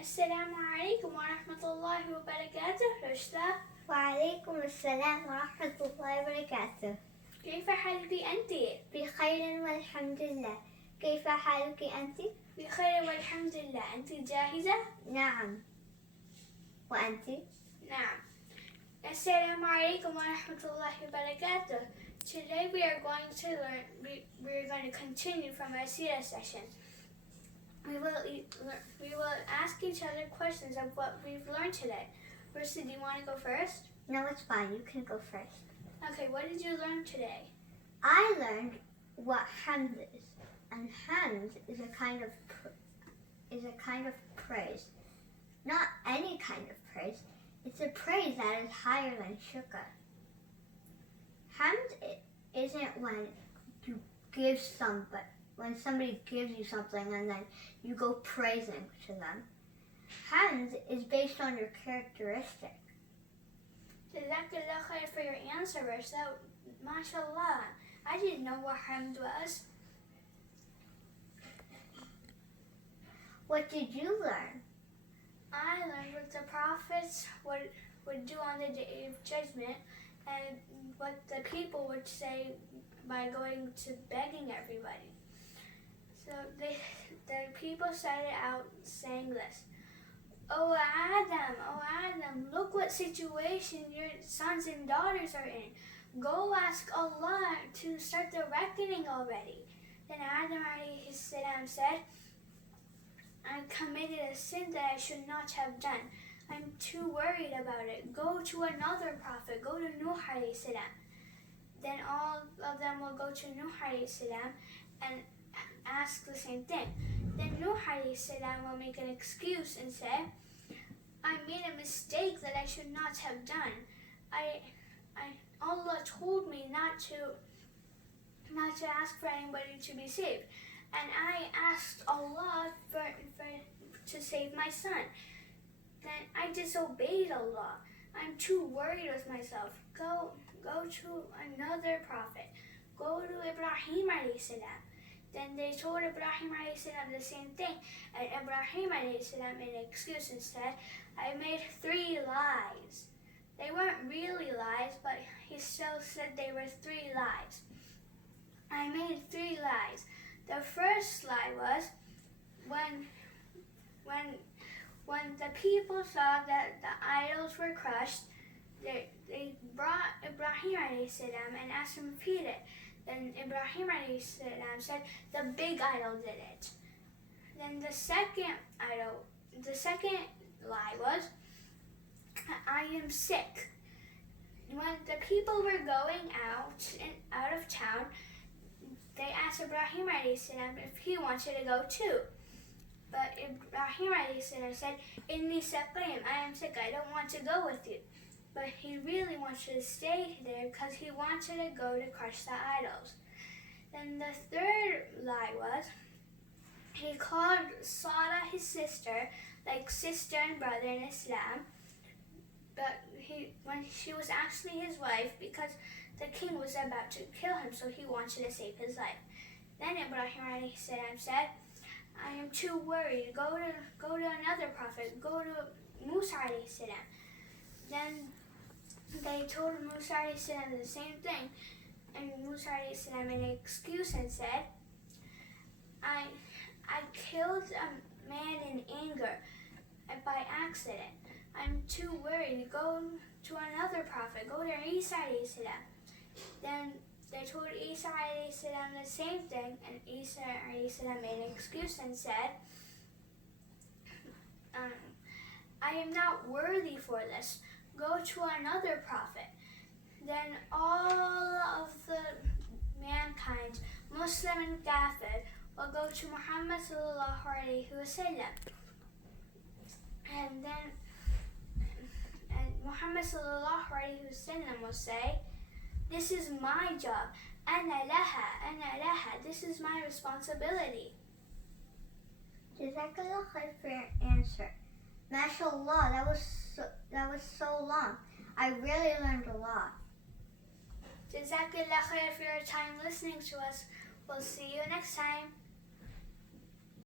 السلام عليكم ورحمة الله وبركاته رشدة. وعليكم السلام ورحمة الله وبركاته. كيف حالك أنت؟ بخير والحمد لله. كيف حالك أنت؟ بخير والحمد لله. أنت جاهزة؟ نعم. وأنت؟ نعم. السلام عليكم ورحمة الله وبركاته. Today we are going to continue from our Seerah session. We will ask each other questions of what we've learned today. Rushda, do you want to go first? No, it's fine. You can go first. Okay, what did you learn today? I learned what hamd is, and hamd is a kind of praise. Not any kind of praise. It's a praise that is higher than shukr. Hamd isn't when you give when somebody gives you something and then you go praising to them. Hamd is based on your characteristic. Jazakallah khair for your answer, Rushda. MashaAllah. I didn't know what hamd was. What did you learn? I learned what the prophets would do on the day of judgment and what the people would say by going to begging everybody. So the people started out saying this. Oh Adam, look what situation your sons and daughters are in. Go ask Allah to start the reckoning already. Then Adam alayhi salam said, I committed a sin that I should not have done. I'm too worried about it. Go to another prophet. Go to Nuh alayhi salam. Then all of them will go to Nuh alayhi salam and ask the same thing. Then Nuh alayhi salam will make an excuse and say, I made a mistake that I should not have done. Allah told me not to ask for anybody to be saved. And I asked Allah to save my son. Then I disobeyed Allah. I'm too worried with myself. Go to another prophet. Go to Ibrahim alayhi salam. Then they told Ibrahim alayhi salam the same thing. And Ibrahim alayhi salam made an excuse and said, I made 3 lies. They weren't really lies, but he still said they were 3 lies. I made 3 lies. The first lie was when the people saw that the idols were crushed, they brought Ibrahim alayhi salam and asked him to feed it. Then Ibrahim alayhi salam said the big idol did it. Then the second lie was, I am sick. When the people were going out of town, they asked Ibrahim alayhi salam if he wanted to go too. But Ibrahim alayhi salam said, Inni saqim, I am sick, I don't want to go with you. But he really wanted to stay there because he wanted to go to crush the idols. Then the third lie was, he called Sarah his sister, like sister and brother in Islam, but when she was actually his wife because the king was about to kill him, so he wanted to save his life. Then Ibrahim alayhi salam said, I am too worried. Go to another prophet. Go to Musa alayhi salam. Then they told Musa alayhi salam the same thing, and Musa alayhi salam made an excuse and said, I killed a man in anger by accident. I'm too worried. Go to another prophet. Go to Isa alayhi salam. Then they told Isa alayhi salam the same thing, and Isa alayhi salam made an excuse and said, I am not worthy for this. Go to another prophet. Then all of the mankind, Muslim and Kafir, will go to Muhammad sallallahu alayhi wa sallam. And then Muhammad sallallahu alayhi wa sallam will say, this is my job. Ana laha. This is my responsibility. Jazakallah khair for your answer. MashaAllah, that was so long. I really learned a lot. Jazakallah khair for your time listening to us. We'll see you next time.